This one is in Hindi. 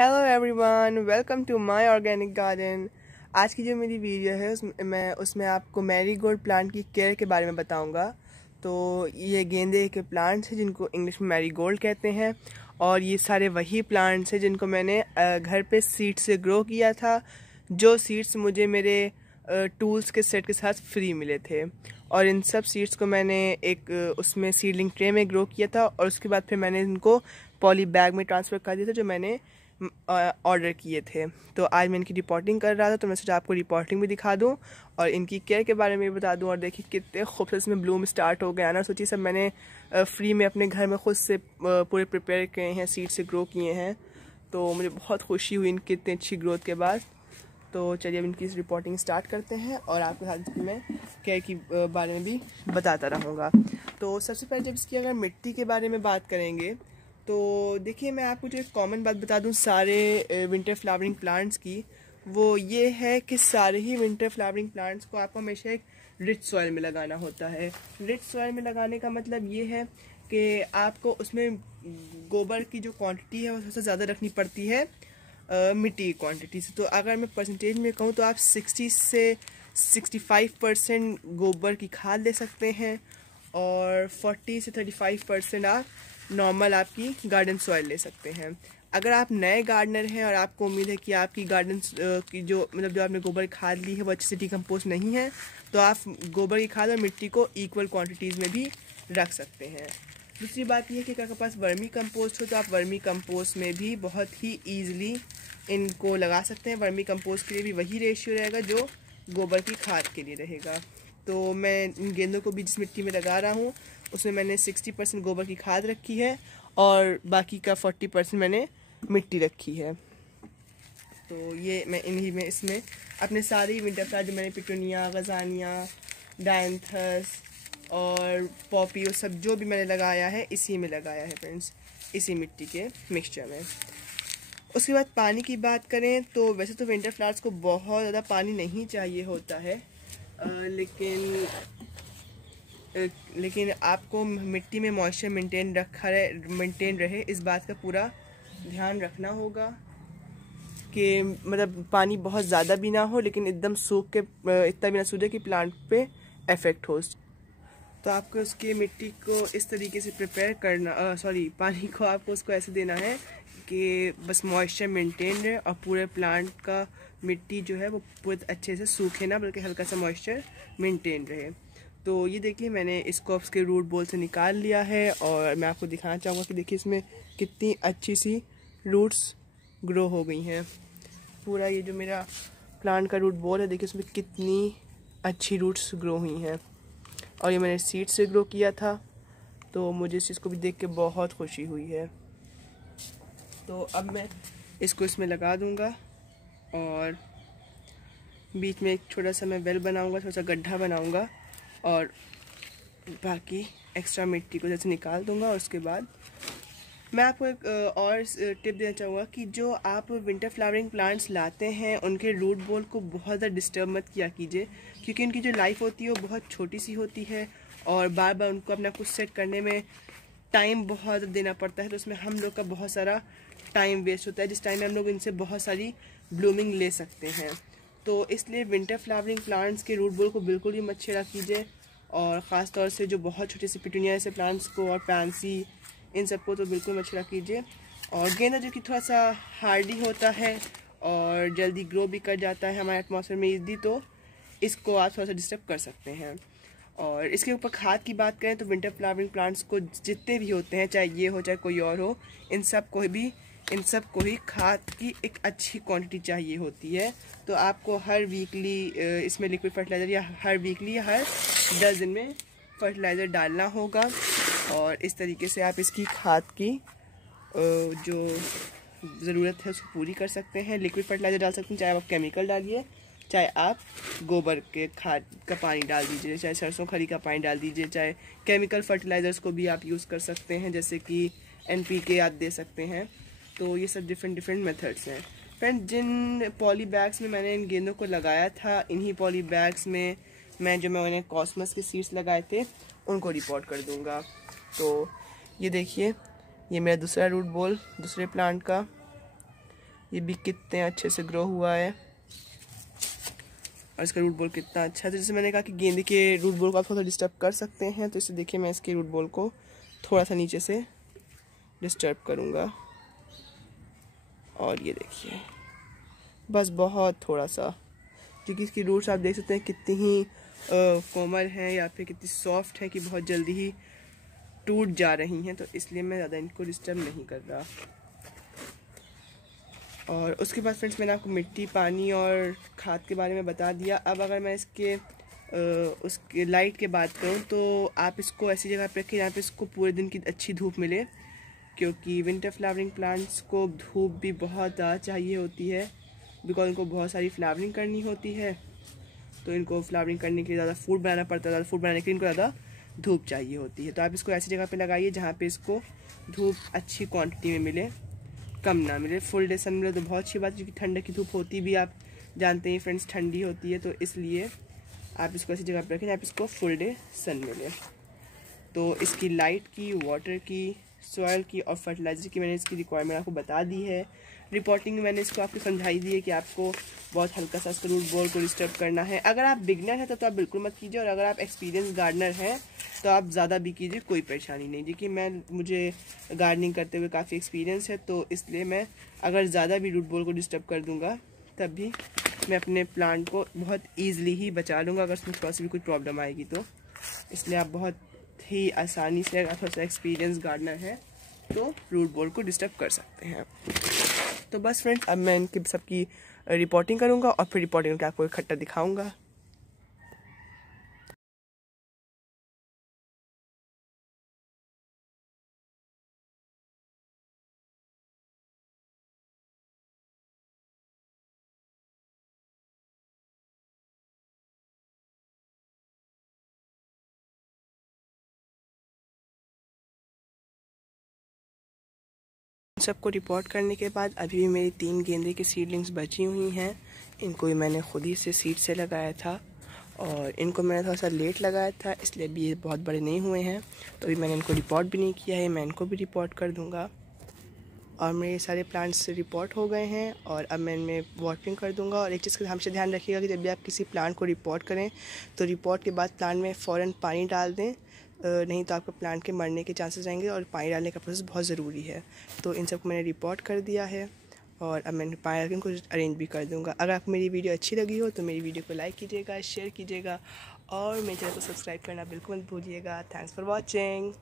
Hello everyone, welcome to my organic garden. आज की जो मेरी वीडियो है उसमें आपको मैरीगोल्ड प्लांट की केयर के बारे में बताऊंगा। तो ये गेंदे के प्लांट्स हैं जिनको इंग्लिश में मैरीगोल्ड कहते हैं, और ये सारे वही प्लांट्स हैं जिनको मैंने घर पे सीड से ग्रो किया था। जो सीड्स मुझे मेरे टूल्स के सेट के साथ फ्री मिले थे, और इन सब सीड्स को मैंने एक उसमें सीडलिंग ट्रे में ग्रो किया था, और उसके बाद फिर मैंने इनको पॉली बैग में ट्रांसफ़र कर दिया था जो मैंने ऑर्डर किए थे। तो आज मैं इनकी रिपोर्टिंग कर रहा था, तो मैं सोचा आपको रिपोर्टिंग भी दिखा दूं और इनकी केयर के बारे में भी बता दूं। और देखिए कितने खूबसूरत इसमें ब्लूम स्टार्ट हो गया ना। सोचिए सब मैंने फ्री में अपने घर में खुद से पूरे प्रिपेयर किए हैं, सीड से ग्रो किए हैं। तो मुझे बहुत खुशी हुई इनकी इतनी अच्छी ग्रोथ के बाद। तो चलिए अब इनकी रिपोर्टिंग स्टार्ट करते हैं और आपके साथ मैं केयर की बारे में भी बताता रहूँगा। तो सबसे पहले जब इसकी अगर मिट्टी के बारे में बात करेंगे तो देखिए मैं आपको जो एक कॉमन बात बता दूं सारे विंटर फ्लावरिंग प्लांट्स की, वो ये है कि सारे ही विंटर फ्लावरिंग प्लांट्स को आपको हमेशा एक रिच सॉइल में लगाना होता है। रिच सॉइल में लगाने का मतलब ये है कि आपको उसमें गोबर की जो क्वांटिटी है वो सबसे ज़्यादा रखनी पड़ती है मिट्टी की क्वांटिटी से। तो अगर मैं परसेंटेज में कहूँ तो आप 60 से 65% गोबर की खाद ले सकते हैं, और 40 से 35% आप नॉर्मल आपकी गार्डन सॉइल ले सकते हैं। अगर आप नए गार्डनर हैं और आपको उम्मीद है कि आपकी गार्डन की जो आपने गोबर की खाद ली है वो अच्छे से डिकम्पोज नहीं है, तो आप गोबर की खाद और मिट्टी को इक्वल क्वांटिटीज़ में भी रख सकते हैं। दूसरी बात यह है कि अगर आपके पास वर्मी कंपोस्ट हो तो आप वर्मी कंपोस्ट में भी बहुत ही ईजिली इनको लगा सकते हैं। वर्मी कंपोस्ट के लिए भी वही रेशियो रहेगा जो गोबर की खाद के लिए रहेगा। तो मैं इन गेंदों को भी जिस मिट्टी में लगा रहा हूँ उसमें मैंने 60% गोबर की खाद रखी है और बाकी का 40% मैंने मिट्टी रखी है। तो ये मैं इन्हीं में इसमें अपने सारे विंटर फ्लावर जो मैंने पिटूनिया, गजानिया, डायंथस और पॉपी वो सब जो भी मैंने लगाया है इसी में लगाया है फ्रेंड्स, इसी मिट्टी के मिक्सचर में। उसके बाद पानी की बात करें तो वैसे तो विंटर फ्लावर्स को बहुत ज़्यादा पानी नहीं चाहिए होता है, लेकिन आपको मिट्टी में मॉइस्चर मेंटेन रहे इस बात का पूरा ध्यान रखना होगा कि मतलब पानी बहुत ज़्यादा भी ना हो लेकिन एकदम सूख के इतना भी ना सूखे कि प्लांट पे इफेक्ट हो। तो आपको उसकी मिट्टी को इस तरीके से प्रिपेयर करना पानी को आपको उसको ऐसे देना है कि बस मॉइस्चर मेंटेन रहे और पूरे प्लांट का मिट्टी जो है वो पूरे अच्छे से सूखे ना, बल्कि हल्का सा मॉइस्चर मेंटेन रहे। तो ये देखिए मैंने इसको उसके रूट बॉल से निकाल लिया है और मैं आपको दिखाना चाहूँगा कि देखिए इसमें कितनी अच्छी सी रूट्स ग्रो हो गई हैं। पूरा ये जो मेरा प्लांट का रूट बॉल है देखिए उसमें कितनी अच्छी रूट्स ग्रो हुई हैं, और ये मैंने सीड से ग्रो किया था। तो मुझे इस चीज़ को भी देख के बहुत खुशी हुई है। तो अब मैं इसको इसमें लगा दूंगा और बीच में एक छोटा सा मैं वेल बनाऊंगा, थोड़ा सा गड्ढा बनाऊंगा और बाकी एक्स्ट्रा मिट्टी को जैसे निकाल दूंगा। और उसके बाद मैं आपको एक और टिप देना चाहूँगा कि जो आप विंटर फ्लावरिंग प्लांट्स लाते हैं उनके रूट बॉल को बहुत ज़्यादा डिस्टर्ब मत किया कीजिए, क्योंकि उनकी जो लाइफ होती है वो बहुत छोटी सी होती है और बार बार उनको अपना कुछ सेट करने में टाइम बहुत देना पड़ता है। तो उसमें हम लोग का बहुत सारा टाइम वेस्ट होता है, जिस टाइम में हम लोग इनसे बहुत सारी ब्लूमिंग ले सकते हैं। तो इसलिए विंटर फ्लावरिंग प्लांट्स के रूट बॉल को बिल्कुल ही मत छेड़ा कीजिए, और ख़ास तौर से जो बहुत छोटे से पिटूनिया जैसे प्लांट्स को और पैंसी इन सबको तो बिल्कुल मत छेड़ा कीजिए। और गेंदा जो कि थोड़ा सा हार्डी होता है और जल्दी ग्रो भी कर जाता है हमारे एटमॉस्फेयर में ईजी, तो इसको आप थोड़ा सा डिस्टर्ब कर सकते हैं। और इसके ऊपर खाद की बात करें तो विंटर फ्लावरिंग प्लांट्स को जितने भी होते हैं, चाहे ये हो चाहे कोई और हो, इन सब को ही खाद की एक अच्छी क्वांटिटी चाहिए होती है। तो आपको हर वीकली इसमें लिक्विड फर्टिलाइज़र या हर वीकली या हर 10 दिन में फर्टिलाइज़र डालना होगा। और इस तरीके से आप इसकी खाद की जो ज़रूरत है उसको पूरी कर सकते हैं। लिक्विड फर्टिलाइज़र डाल सकते हैं, चाहे आप केमिकल डालिए, चाहे आप गोबर के खाद का पानी डाल दीजिए, चाहे सरसों खरी का पानी डाल दीजिए, चाहे केमिकल फर्टिलाइज़र्स को भी आप यूज़ कर सकते हैं जैसे कि NPK आप दे सकते हैं। तो ये सब डिफरेंट मेथड्स हैं। फ्रेंड, जिन पॉली बैग्स में मैंने इन गेंदों को लगाया था, इन्हीं पॉली बैग्स में मैंने कॉस्मस के सीड्स लगाए थे उनको रिपोर्ट कर दूँगा। तो ये देखिए ये मेरा दूसरा रूट बॉल दूसरे प्लांट का, ये भी कितने अच्छे से ग्रो हुआ है और इसका रूट बॉल कितना अच्छा है। तो जैसे मैंने कहा कि गेंदे के रूट बॉल को आप थोड़ा डिस्टर्ब कर सकते हैं, तो इसे देखिए मैं इसके रूट बॉल को थोड़ा सा नीचे से डिस्टर्ब करूँगा और ये देखिए बस बहुत थोड़ा सा, क्योंकि इसकी रूट्स आप देख सकते हैं कितनी ही कोमल हैं या फिर कितनी सॉफ्ट है कि बहुत जल्दी ही टूट जा रही हैं, तो इसलिए मैं ज़्यादा इनको डिस्टर्ब नहीं कर रहा। और उसके बाद फ्रेंड्स मैंने आपको मिट्टी, पानी और खाद के बारे में बता दिया। अब अगर मैं इसके उसके लाइट के बात करूँ तो आप इसको ऐसी जगह पर रखें जहाँ पे इसको पूरे दिन की अच्छी धूप मिले, क्योंकि विंटर फ्लावरिंग प्लांट्स को धूप भी बहुत ज़्यादा चाहिए होती है, बिकॉज इनको बहुत सारी फ्लावरिंग करनी होती है। तो इनको फ्लावरिंग करने के लिए ज़्यादा फूड बनाना पड़ता है, ज़्यादा फूड बनाने के लिए इनको ज़्यादा धूप चाहिए होती है। तो आप इसको ऐसी जगह पे लगाइए जहाँ पे इसको धूप अच्छी क्वांटिटी में मिले, कम ना मिले। फुल डे सन मिले तो बहुत अच्छी बात है, क्योंकि ठंड की धूप होती भी आप जानते हैं फ्रेंड्स ठंडी होती है, तो इसलिए आप इसको ऐसी जगह पर रखें जहाँ पे इसको फुल डे सन मिले। तो इसकी लाइट की, वाटर की, सॉइल की और फर्टिलाइज़र की मैंने इसकी रिक्वायरमेंट आपको बता दी है। रिपोर्टिंग में मैंने इसको आपको समझाई दी है कि आपको बहुत हल्का सा इसका रूट बॉल को डिस्टर्ब करना है। अगर आप बिगनर हैं तो आप बिल्कुल मत कीजिए, और अगर आप एक्सपीरियंस गार्डनर हैं तो आप ज़्यादा भी कीजिए, कोई परेशानी नहीं। देखिए मुझे गार्डनिंग करते हुए काफ़ी एक्सपीरियंस है, तो इसलिए मैं अगर ज़्यादा भी रूट बॉल को डिस्टर्ब कर दूँगा तब भी मैं अपने प्लांट को बहुत ईजिली ही बचा लूँगा, अगर उसमें थोड़ा सा भी कोई प्रॉब्लम आएगी तो। इसलिए आप बहुत ही आसानी से, अगर थोड़ा सा एक्सपीरियंस गार्डनर है तो रूट बॉल को डिस्टर्ब कर सकते हैं। तो बस फ्रेंड्स अब मैं इनकी सबकी रिपोर्टिंग करूँगा और फिर रिपोर्टिंग करके आपको इकट्ठा दिखाऊँगा। सबको रिपोर्ट करने के बाद अभी भी मेरी 3 गेंदे की सीडलिंग्स बची हुई हैं। इनको भी मैंने खुद ही से सीड से लगाया था और इनको मैंने थोड़ा सा लेट लगाया था, इसलिए भी ये बहुत बड़े नहीं हुए हैं। तो अभी मैंने इनको रिपोर्ट भी नहीं किया है, मैं इनको भी रिपोर्ट कर दूँगा। और मेरे सारे प्लांट्स रिपोर्ट हो गए हैं और अब मैं इनमें वाटरिंग कर दूंगा। और एक चीज़ का हमेशा ध्यान रखिएगा कि जब भी आप किसी प्लांट को रिपोर्ट करें तो रिपोर्ट के बाद प्लांट में फ़ौरन पानी डाल दें, नहीं तो आपका प्लांट के मरने के चांसेस रहेंगे, और पानी डालने का प्रोसेस बहुत ज़रूरी है। तो इन सबको मैंने रिपोर्ट कर दिया है और अब मैं पानी डाल के इनको अरेंज भी कर दूँगा। अगर आपको मेरी वीडियो अच्छी लगी हो तो मेरी वीडियो को लाइक कीजिएगा, शेयर कीजिएगा और मेरे चैनल को सब्सक्राइब करना बिल्कुल मत भूलिएगा। Thanks for watching.